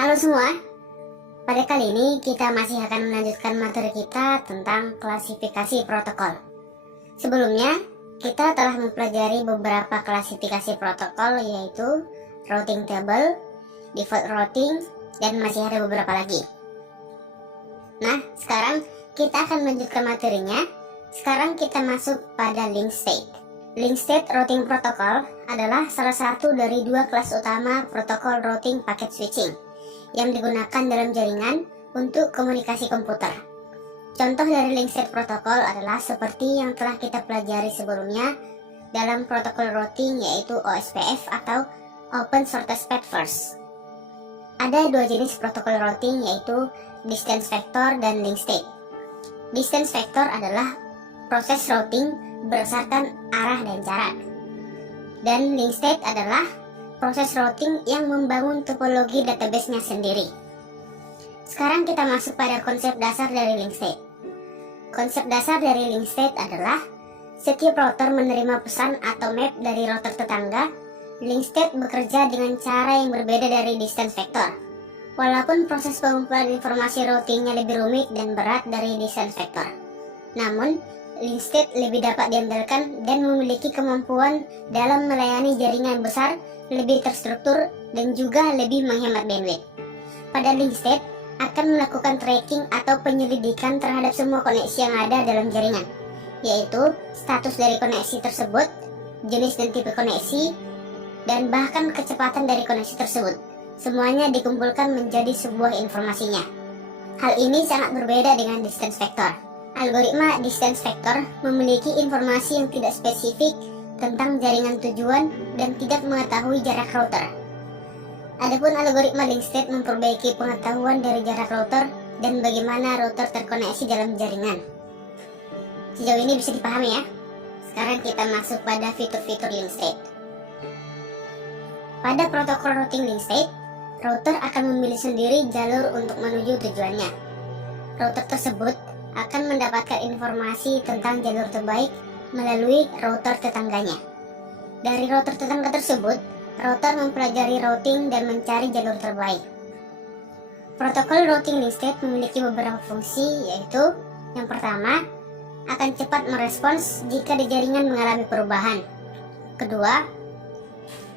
Halo semua, pada kali ini kita masih akan melanjutkan materi kita tentang klasifikasi protokol. Sebelumnya, kita telah mempelajari beberapa klasifikasi protokol, yaitu routing table, default routing, dan masih ada beberapa lagi. Nah, sekarang kita akan melanjutkan materinya. Sekarang kita masuk pada link state. Link state routing protocol adalah salah satu dari dua kelas utama protokol routing packet switching yang digunakan dalam jaringan untuk komunikasi komputer. Contoh dari link state protokol adalah seperti yang telah kita pelajari sebelumnya dalam protokol routing, yaitu OSPF atau Open Shortest Path First. Ada dua jenis protokol routing, yaitu distance vector dan link state. Distance vector adalah proses routing berdasarkan arah dan jarak, dan link state adalah proses routing yang membangun topologi database-nya sendiri. Sekarang kita masuk pada konsep dasar dari link state. Konsep dasar dari link state adalah setiap router menerima pesan atau map dari router tetangga. Link state bekerja dengan cara yang berbeda dari distance vector. Walaupun proses pengumpulan informasi routingnya lebih rumit dan berat dari distance vector, namun link state lebih dapat diandalkan dan memiliki kemampuan dalam melayani jaringan besar, lebih terstruktur, dan juga lebih menghemat bandwidth. Pada link state akan melakukan tracking atau penyelidikan terhadap semua koneksi yang ada dalam jaringan, yaitu status dari koneksi tersebut, jenis dan tipe koneksi, dan bahkan kecepatan dari koneksi tersebut. Semuanya dikumpulkan menjadi sebuah informasinya. Hal ini sangat berbeda dengan distance vector. Algoritma distance vector memiliki informasi yang tidak spesifik tentang jaringan tujuan dan tidak mengetahui jarak router. Adapun algoritma link state memperbaiki pengetahuan dari jarak router dan bagaimana router terkoneksi dalam jaringan. Sejauh ini bisa dipahami ya. Sekarang kita masuk pada fitur-fitur link state. Pada protokol routing link state, router akan memilih sendiri jalur untuk menuju tujuannya. Router tersebut akan mendapatkan informasi tentang jalur terbaik melalui router tetangganya. Dari router tetangga tersebut, router mempelajari routing dan mencari jalur terbaik. Protokol routing link state memiliki beberapa fungsi, yaitu yang pertama, akan cepat merespons jika di jaringan mengalami perubahan. Kedua,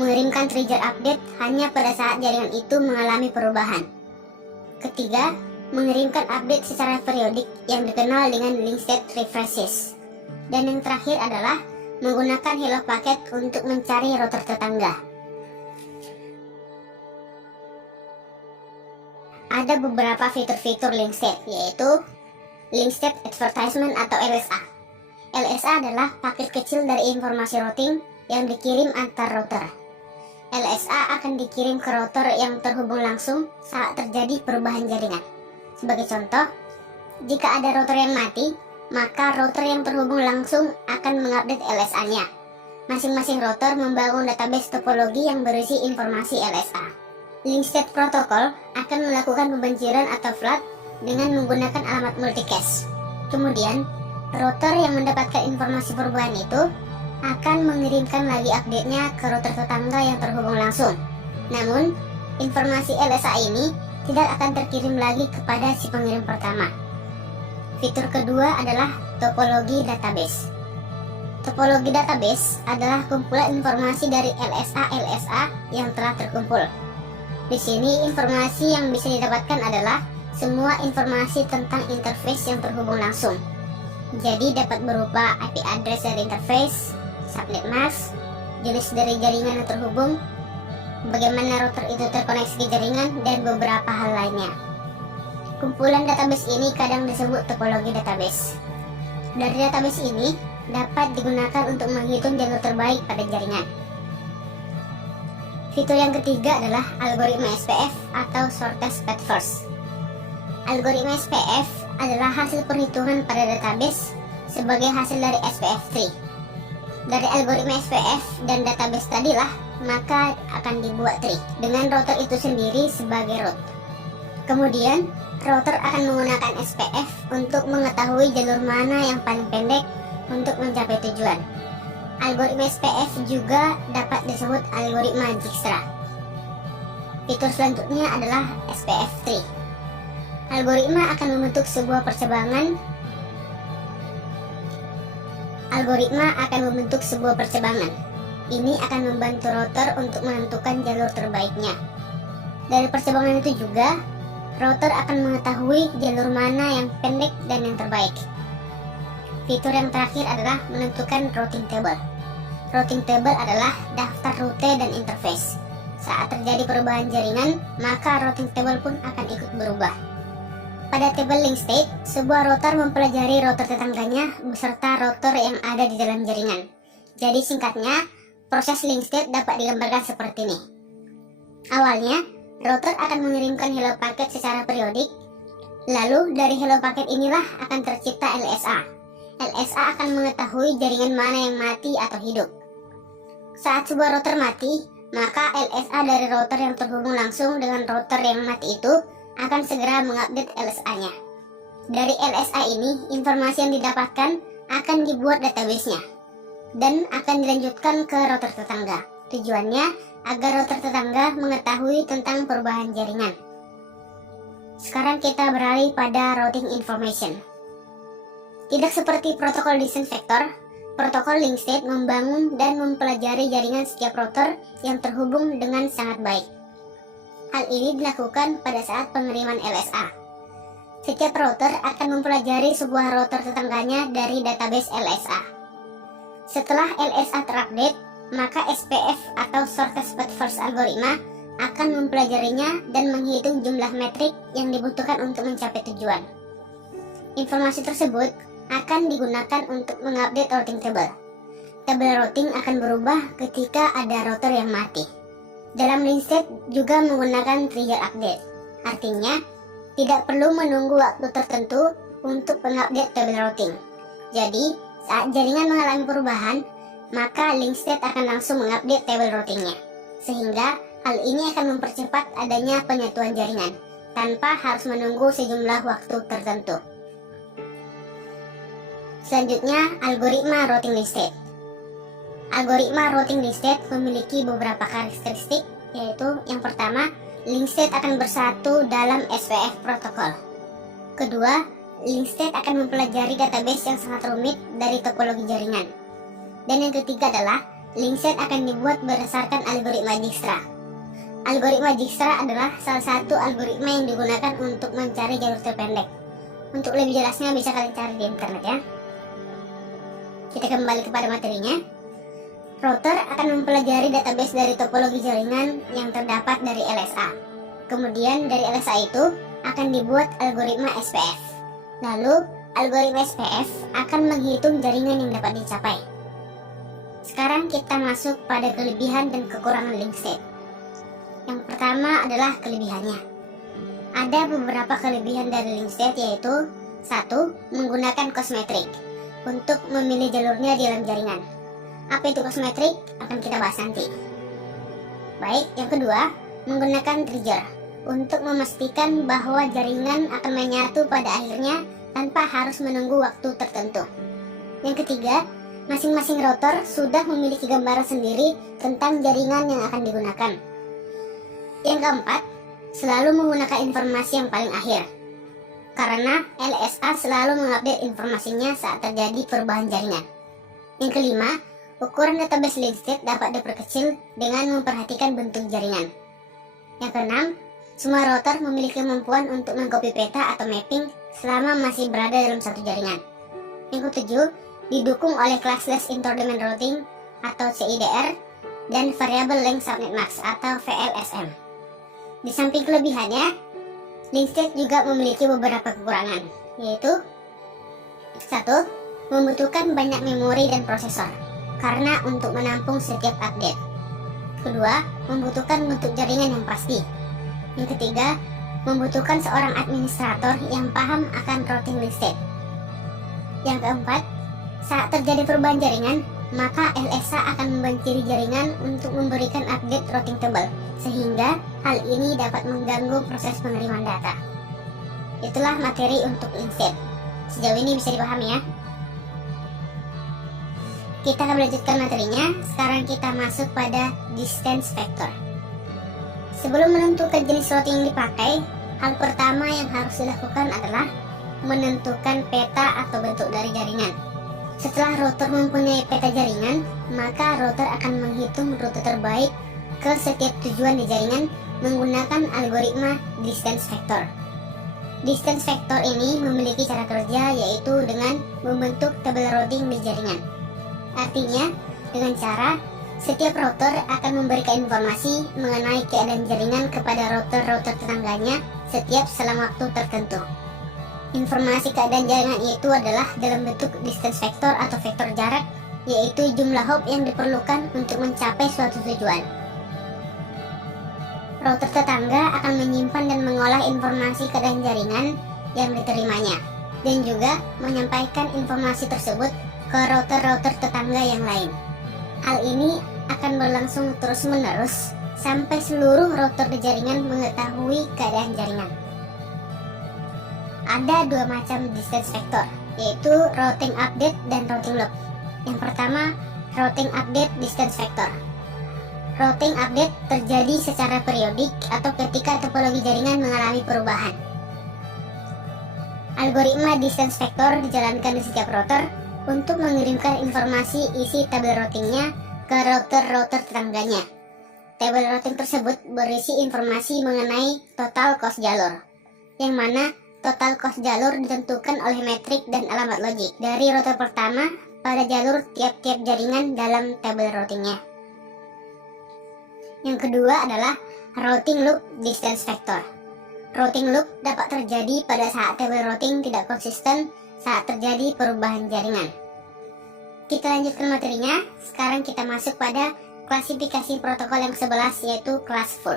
mengirimkan trigger update hanya pada saat jaringan itu mengalami perubahan. Ketiga, mengirimkan update secara periodik yang dikenal dengan link state refreshes. Dan yang terakhir adalah menggunakan hello packet untuk mencari router tetangga. Ada beberapa fitur-fitur link state, yaitu link state advertisement atau LSA. LSA adalah paket kecil dari informasi routing yang dikirim antar router. LSA akan dikirim ke router yang terhubung langsung saat terjadi perubahan jaringan. Sebagai contoh, jika ada router yang mati, maka router yang terhubung langsung akan mengupdate LSA-nya. Masing-masing router membangun database topologi yang berisi informasi LSA. Link state protocol akan melakukan pembanjiran atau flood dengan menggunakan alamat multicast. Kemudian, router yang mendapatkan informasi perubahan itu akan mengirimkan lagi update-nya ke router tetangga yang terhubung langsung. Namun, informasi LSA ini tidak akan terkirim lagi kepada si pengirim pertama. Fitur kedua adalah topologi database. Topologi database adalah kumpulan informasi dari LSA yang telah terkumpul. Di sini informasi yang bisa didapatkan adalah semua informasi tentang interface yang terhubung langsung. Jadi dapat berupa IP address dari interface, subnet mask, jenis dari jaringan yang terhubung, bagaimana router itu terkoneksi ke jaringan, dan beberapa hal lainnya. Kumpulan database ini kadang disebut topologi database. Dari database ini dapat digunakan untuk menghitung jalur terbaik pada jaringan. Fitur yang ketiga adalah algoritma SPF atau Shortest Path First. Algoritma SPF adalah hasil perhitungan pada database sebagai hasil dari SPF3. Dari algoritma SPF dan database tadilah, maka akan dibuat tree dengan router itu sendiri sebagai root. Kemudian, router akan menggunakan SPF untuk mengetahui jalur mana yang paling pendek untuk mencapai tujuan. Algoritma SPF juga dapat disebut algoritma Dijkstra. Fitur selanjutnya adalah SPF tree. Algoritma akan membentuk sebuah percabangan. Ini akan membantu router untuk menentukan jalur terbaiknya. Dari percabangan itu juga, router akan mengetahui jalur mana yang pendek dan yang terbaik. Fitur yang terakhir adalah menentukan routing table. Routing table adalah daftar rute dan interface. Saat terjadi perubahan jaringan, maka routing table pun akan ikut berubah. Pada tabel link state, sebuah router mempelajari router tetangganya beserta router yang ada di dalam jaringan. Jadi singkatnya, proses link state dapat digambarkan seperti ini. Awalnya, router akan mengirimkan hello paket secara periodik. Lalu dari hello paket inilah akan tercipta LSA. LSA akan mengetahui jaringan mana yang mati atau hidup. Saat sebuah router mati, maka LSA dari router yang terhubung langsung dengan router yang mati itu akan segera mengupdate LSA-nya. Dari LSA ini, informasi yang didapatkan akan dibuat database-nya dan akan dilanjutkan ke router tetangga. Tujuannya agar router tetangga mengetahui tentang perubahan jaringan. Sekarang kita beralih pada routing information. Tidak seperti protokol desain vektor, protokol link state membangun dan mempelajari jaringan setiap router yang terhubung dengan sangat baik. Hal ini dilakukan pada saat pengiriman LSA. Setiap router akan mempelajari sebuah router tetangganya dari database LSA. Setelah LSA terupdate, maka SPF atau Shortest Path First algoritma akan mempelajarinya dan menghitung jumlah metrik yang dibutuhkan untuk mencapai tujuan. Informasi tersebut akan digunakan untuk mengupdate routing table. Tabel routing akan berubah ketika ada router yang mati. Dalam link state juga menggunakan trigger update. Artinya, tidak perlu menunggu waktu tertentu untuk mengupdate tabel routing. Jadi, saat jaringan mengalami perubahan, maka link state akan langsung mengupdate tabel routingnya. Sehingga, hal ini akan mempercepat adanya penyatuan jaringan, tanpa harus menunggu sejumlah waktu tertentu. Selanjutnya, algoritma routing link state. Algoritma routing link state memiliki beberapa karakteristik, yaitu yang pertama, link state akan bersatu dalam SPF protokol. Kedua, link state akan mempelajari database yang sangat rumit dari topologi jaringan. Dan yang ketiga adalah, link state akan dibuat berdasarkan algoritma Dijkstra. Algoritma Dijkstra adalah salah satu algoritma yang digunakan untuk mencari jalur terpendek. Untuk lebih jelasnya bisa kalian cari di internet ya. Kita kembali kepada materinya. Router akan mempelajari database dari topologi jaringan yang terdapat dari LSA. Kemudian dari LSA itu akan dibuat algoritma SPF. Lalu algoritma SPF akan menghitung jaringan yang dapat dicapai. Sekarang kita masuk pada kelebihan dan kekurangan link state. Yang pertama adalah kelebihannya. Ada beberapa kelebihan dari link state, yaitu 1. Menggunakan cosmetric untuk memilih jalurnya di dalam jaringan. Apa itu cosmetric? Akan kita bahas nanti. Baik, yang kedua, menggunakan trigger untuk memastikan bahwa jaringan akan menyatu pada akhirnya tanpa harus menunggu waktu tertentu. Yang ketiga, masing-masing router sudah memiliki gambaran sendiri tentang jaringan yang akan digunakan. Yang keempat, selalu menggunakan informasi yang paling akhir, karena LSA selalu mengupdate informasinya saat terjadi perubahan jaringan. Yang kelima, ukuran database link state dapat diperkecil dengan memperhatikan bentuk jaringan. Yang keenam, semua router memiliki kemampuan untuk mengcopy peta atau mapping selama masih berada dalam satu jaringan. Yang ketujuh, didukung oleh classless interdomain routing atau CIDR dan variable length subnet max atau VLSM. Di samping kelebihannya, link state juga memiliki beberapa kekurangan, yaitu 1. Membutuhkan banyak memori dan prosesor karena untuk menampung setiap update. Kedua, membutuhkan bentuk jaringan yang pasti. Yang ketiga, membutuhkan seorang administrator yang paham akan routing link state. Yang keempat, saat terjadi perubahan jaringan, maka LSA akan membanjiri jaringan untuk memberikan update routing table, sehingga hal ini dapat mengganggu proses penerimaan data. Itulah materi untuk link state. Sejauh ini bisa dipahami ya. Kita akan melanjutkan materinya. Sekarang kita masuk pada distance vector. Sebelum menentukan jenis routing yang dipakai, hal pertama yang harus dilakukan adalah menentukan peta atau bentuk dari jaringan. Setelah router mempunyai peta jaringan, maka router akan menghitung rute terbaik ke setiap tujuan di jaringan menggunakan algoritma distance vector. Distance vector ini memiliki cara kerja yaitu dengan membentuk tabel routing di jaringan. Artinya, dengan cara setiap router akan memberikan informasi mengenai keadaan jaringan kepada router-router tetangganya setiap selang waktu tertentu. Informasi keadaan jaringan itu adalah dalam bentuk distance vector atau vektor jarak, yaitu jumlah hop yang diperlukan untuk mencapai suatu tujuan. Router tetangga akan menyimpan dan mengolah informasi keadaan jaringan yang diterimanya, dan juga menyampaikan informasi tersebut ke router-router tetangga yang lain. Hal ini akan berlangsung terus-menerus sampai seluruh router di jaringan mengetahui keadaan jaringan. Ada dua macam distance vector, yaitu routing update dan routing loop. Yang pertama, routing update distance vector. Routing update terjadi secara periodik atau ketika topologi jaringan mengalami perubahan. Algoritma distance vector dijalankan di setiap router untuk mengirimkan informasi isi tabel routingnya ke router-router tetangganya. Tabel routing tersebut berisi informasi mengenai total cost jalur, yang mana total cost jalur ditentukan oleh metrik dan alamat logik dari router pertama pada jalur tiap-tiap jaringan dalam tabel routingnya. Yang kedua adalah routing loop distance vector. Routing loop dapat terjadi pada saat tabel routing tidak konsisten saat terjadi perubahan jaringan. Kita lanjutkan materinya. Sekarang kita masuk pada klasifikasi protokol yang ke-11, yaitu classful.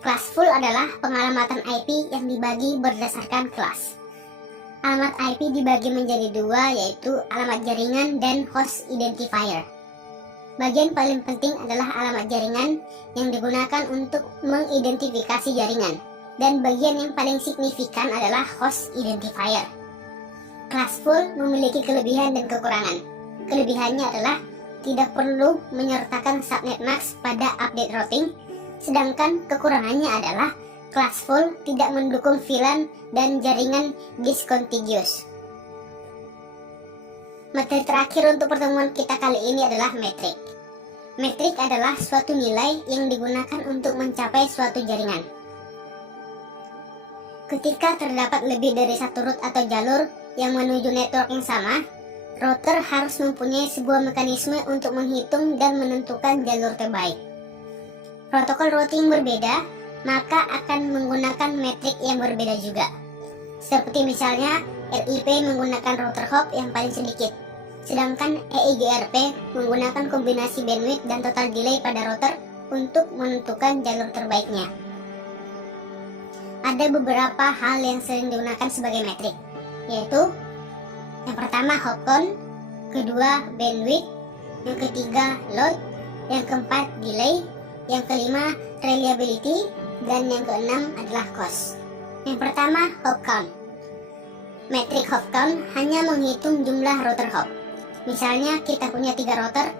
Classful adalah pengalamatan IP yang dibagi berdasarkan kelas. Alamat IP dibagi menjadi dua, yaitu alamat jaringan dan host identifier. Bagian paling penting adalah alamat jaringan yang digunakan untuk mengidentifikasi jaringan, dan bagian yang paling signifikan adalah host identifier. Classful memiliki kelebihan dan kekurangan. Kelebihannya adalah tidak perlu menyertakan subnet mask pada update routing, sedangkan kekurangannya adalah classful tidak mendukung VLAN dan jaringan discontiguous. Materi terakhir untuk pertemuan kita kali ini adalah metrik. Metrik adalah suatu nilai yang digunakan untuk mencapai suatu jaringan. Ketika terdapat lebih dari satu route atau jalur yang menuju network yang sama, router harus mempunyai sebuah mekanisme untuk menghitung dan menentukan jalur terbaik. Protokol routing berbeda, maka akan menggunakan metrik yang berbeda juga. Seperti misalnya, RIP menggunakan router hop yang paling sedikit, sedangkan EIGRP menggunakan kombinasi bandwidth dan total delay pada router untuk menentukan jalur terbaiknya. Ada beberapa hal yang sering digunakan sebagai metrik, yaitu yang pertama hop count, kedua bandwidth, yang ketiga load, yang keempat delay, yang kelima reliability, dan yang keenam adalah cost. Yang pertama hop count. Metrik hop count hanya menghitung jumlah router hop. Misalnya kita punya 3 router,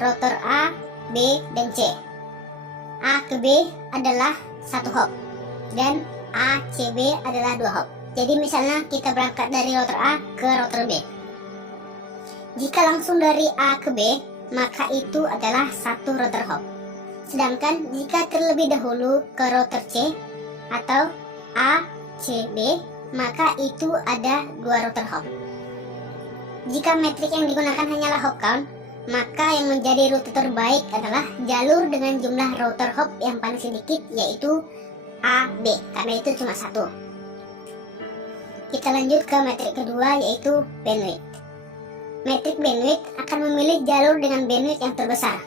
router A, B, dan C. A ke B adalah 1 hop, dan A, C, B adalah 2 hop. Jadi misalnya kita berangkat dari router A ke router B. Jika langsung dari A ke B, maka itu adalah 1 router hop. Sedangkan jika terlebih dahulu ke router C atau A, C, B, maka itu ada 2 router hop. Jika metrik yang digunakan hanyalah hop count, maka yang menjadi rute terbaik adalah jalur dengan jumlah router hop yang paling sedikit, yaitu A, B, karena itu cuma 1. Kita lanjut ke metrik kedua, yaitu bandwidth. Metrik bandwidth akan memilih jalur dengan bandwidth yang terbesar.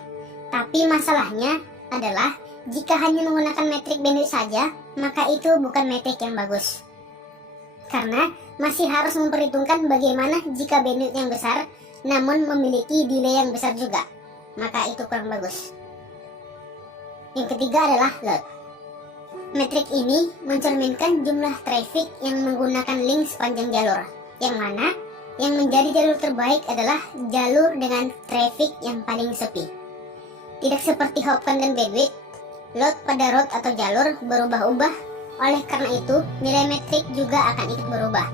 Tapi masalahnya adalah jika hanya menggunakan metrik bandwidth saja, maka itu bukan metrik yang bagus. Karena masih harus memperhitungkan bagaimana jika bandwidth yang besar namun memiliki delay yang besar juga, maka itu kurang bagus. Yang ketiga adalah load. Metrik ini mencerminkan jumlah traffic yang menggunakan link sepanjang jalur, yang mana yang menjadi jalur terbaik adalah jalur dengan traffic yang paling sepi. Tidak seperti hop count dan bandwidth, load pada route atau jalur berubah-ubah, oleh karena itu nilai metrik juga akan ikut berubah.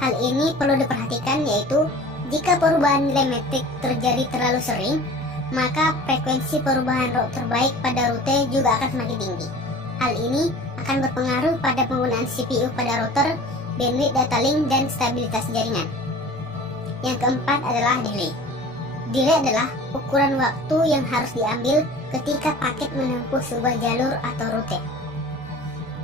Hal ini perlu diperhatikan, yaitu jika perubahan nilai metrik terjadi terlalu sering, maka frekuensi perubahan route terbaik pada rute juga akan semakin tinggi. Hal ini akan berpengaruh pada penggunaan CPU pada router, bandwidth data link, dan stabilitas jaringan. Yang keempat adalah delay. Delay adalah ukuran waktu yang harus diambil ketika paket menempuh sebuah jalur atau rute.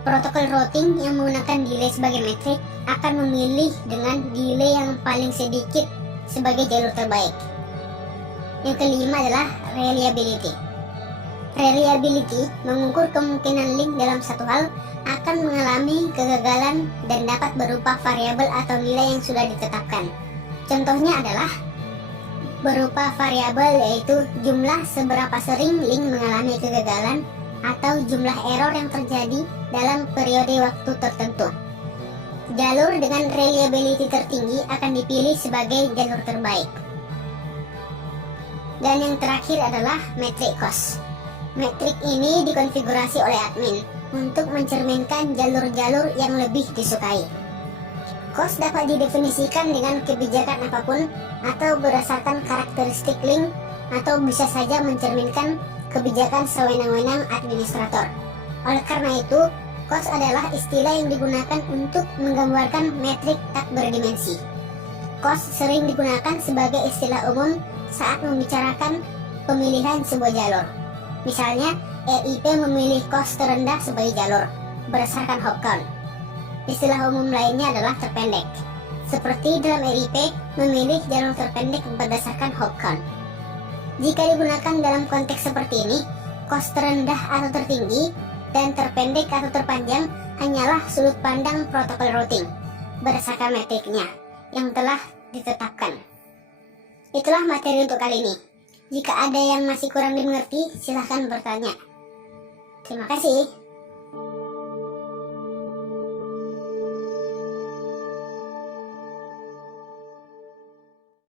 Protokol routing yang menggunakan delay sebagai metrik akan memilih dengan delay yang paling sedikit sebagai jalur terbaik. Yang kelima adalah reliability. Reliability mengukur kemungkinan link dalam satu hal akan mengalami kegagalan dan dapat berupa variabel atau nilai yang sudah ditetapkan. Contohnya adalah berupa variabel, yaitu jumlah seberapa sering link mengalami kegagalan atau jumlah error yang terjadi dalam periode waktu tertentu. Jalur dengan reliability tertinggi akan dipilih sebagai jalur terbaik. Dan yang terakhir adalah metric cost. Metrik ini dikonfigurasi oleh admin untuk mencerminkan jalur-jalur yang lebih disukai. Cost dapat didefinisikan dengan kebijakan apapun atau berdasarkan karakteristik link, atau bisa saja mencerminkan kebijakan sewenang-wenang administrator. Oleh karena itu, cost adalah istilah yang digunakan untuk menggambarkan metrik tak berdimensi. Cost sering digunakan sebagai istilah umum saat membicarakan pemilihan sebuah jalur. Misalnya, EIP memilih cost terendah sebagai jalur berdasarkan hop count. Istilah umum lainnya adalah terpendek, seperti dalam EIP memilih jalur terpendek berdasarkan hop count. Jika digunakan dalam konteks seperti ini, cost terendah atau tertinggi dan terpendek atau terpanjang hanyalah sudut pandang protokol routing berdasarkan metriknya yang telah ditetapkan. Itulah materi untuk kali ini. Jika ada yang masih kurang dimengerti, silahkan bertanya. Terima kasih.